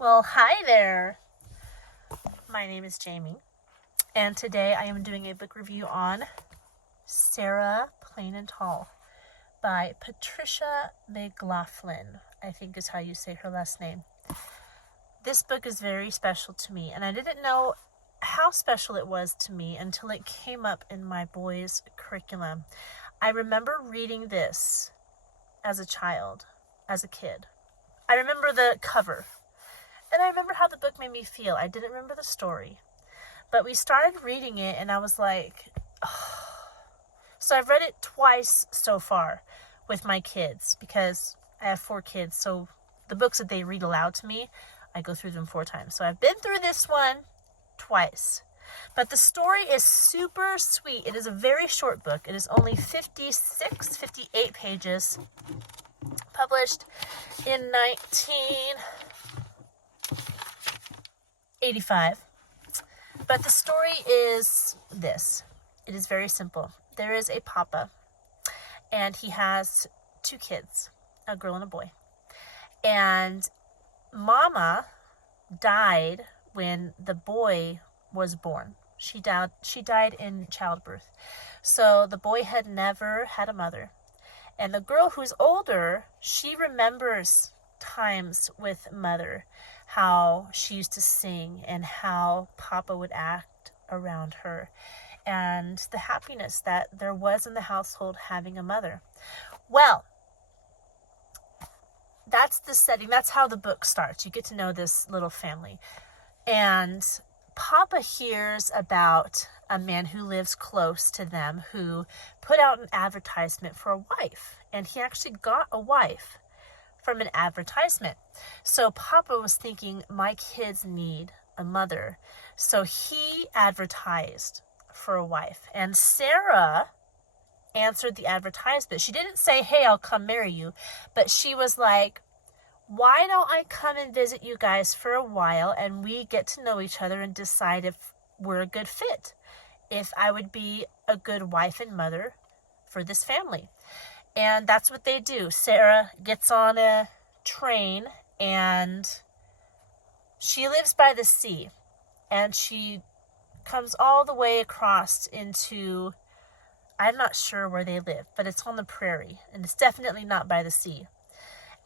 Well, hi there. My name is Jamie, and today I am doing a book review on Sarah Plain and Tall by Patricia MacLachlan, I think is how you say her last name. This book is very special to me, and I didn't know how special it was to me until it came up in my boys' curriculum. I remember reading this as a child, as a kid. I remember the cover. And I remember how the book made me feel. I didn't remember the story. But we started reading it and I was like, oh. So I've read it twice so far with my kids because I have 4 kids. So the books that they read aloud to me, I go through them 4 times. So I've been through this one twice. But the story is super sweet. It is a very short book. It is only 58 pages. Published in 1985. But the story is this. It is very simple. There is a papa, and he has 2 kids, a girl and a boy. And mama died when the boy was born. She died in childbirth. So the boy had never had a mother. And the girl who's older, she remembers times with mother, how she used to sing and how Papa would act around her, and the happiness that there was in the household having a mother. Well, that's the setting. That's how the book starts. You get to know this little family. And Papa hears about a man who lives close to them who put out an advertisement for a wife. And he actually got a wife from an advertisement. So Papa was thinking, my kids need a mother. So he advertised for a wife. And Sarah answered the advertisement. She didn't say, hey, I'll come marry you. But she was like, why don't I come and visit you guys for a while and we get to know each other and decide if we're a good fit, if I would be a good wife and mother for this family. And that's what they do. Sarah gets on a train and she lives by the sea, and she comes all the way across into, I'm not sure where they live, but it's on the prairie and it's definitely not by the sea.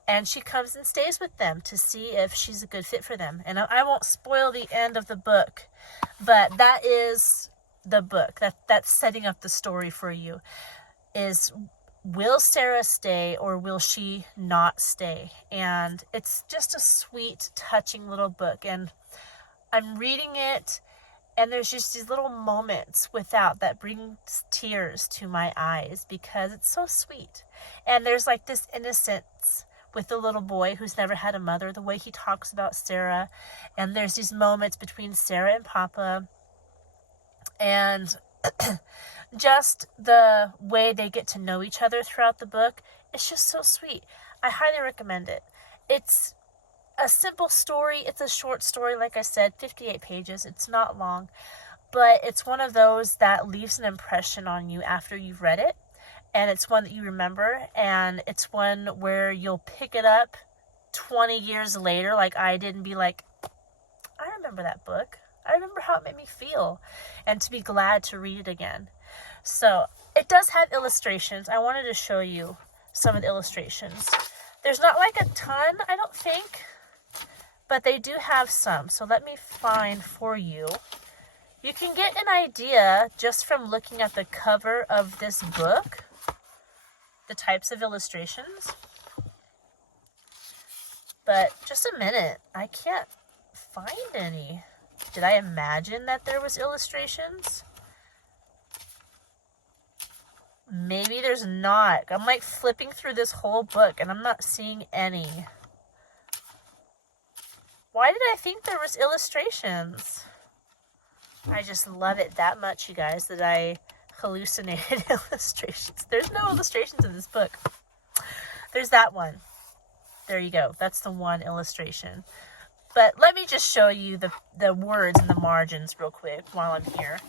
And she comes and stays with them to see if she's a good fit for them. And I won't spoil the end of the book, but that is the book. That's setting up the story for you. Is, will Sarah stay or will she not stay? And it's just a sweet, touching little book. And I'm reading it, and there's just these little moments without that brings tears to my eyes because it's so sweet. And there's like this innocence with the little boy who's never had a mother, the way he talks about Sarah. And there's these moments between Sarah and Papa. And just the way they get to know each other throughout the book, it's just so sweet. I highly recommend it. It's a simple story. It's a short story, like I said, 58 pages. It's not long. But it's one of those that leaves an impression on you after you've read it. And it's one that you remember, and it's one where you'll pick it up 20 years later, like I did, and be like, I remember that book. I remember how it made me feel, and to be glad to read it again. So it does have illustrations. I wanted to show you some of the illustrations. There's not like a ton, I don't think, but they do have some. So let me find for you. You can get an idea just from looking at the cover of this book, the types of illustrations. But just a minute, I can't find any. Did I imagine that there was illustrations? Maybe there's not. I'm like flipping through this whole book and I'm not seeing any. Why did I think there was illustrations? I just love it that much, you guys, that I hallucinated illustrations. There's no illustrations in this book. There's that one. There you go. That's the one illustration. But let me just show you the words and the margins real quick while I'm here.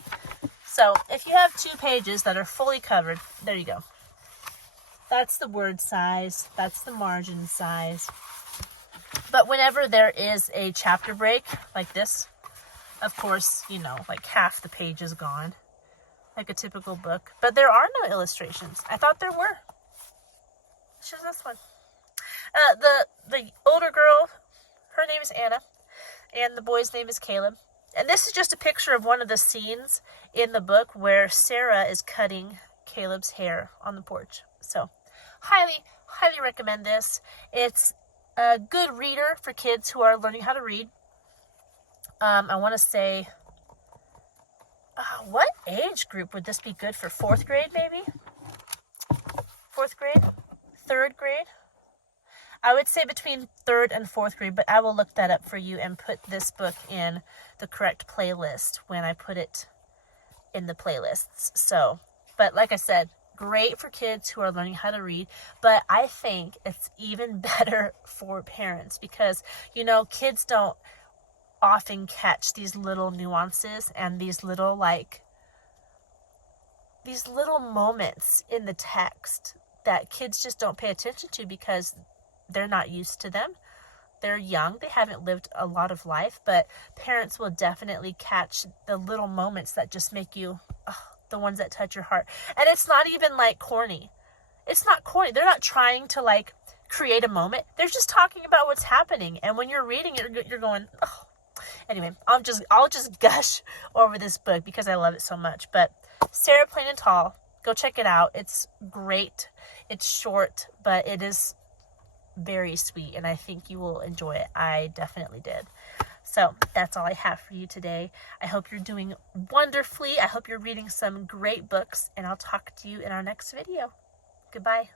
So if you have 2 pages that are fully covered, there you go. That's the word size. That's the margin size. But whenever there is a chapter break like this, of course, you know, like half the page is gone, like a typical book. But there are no illustrations. I thought there were. It's just this one. The older girl, her name is Anna, and the boy's name is Caleb. And this is just a picture of one of the scenes in the book where Sarah is cutting Caleb's hair on the porch. So, highly, highly recommend this. It's a good reader for kids who are learning how to read. I want to say, what age group would this be good for? 4th grade, maybe? 4th grade? 3rd grade? I would say between 3rd and 4th grade, but I will look that up for you and put this book in the correct playlist when I put it in the playlists. So, but like I said, great for kids who are learning how to read, but I think it's even better for parents because, you know, kids don't often catch these little nuances and these little moments in the text that kids just don't pay attention to because they're not used to them. They're young. They haven't lived a lot of life, but parents will definitely catch the little moments that just make you, the ones that touch your heart. And it's not even like corny. It's not corny. They're not trying to like create a moment. They're just talking about what's happening. And when you're reading it, you're going, oh. Anyway, I'll just gush over this book because I love it so much. But Sarah Plain and Tall, go check it out. It's great. It's short, but it is very sweet, and I think you will enjoy it. I definitely did. So that's all I have for you today. I hope you're doing wonderfully. I hope you're reading some great books, and I'll talk to you in our next video. Goodbye.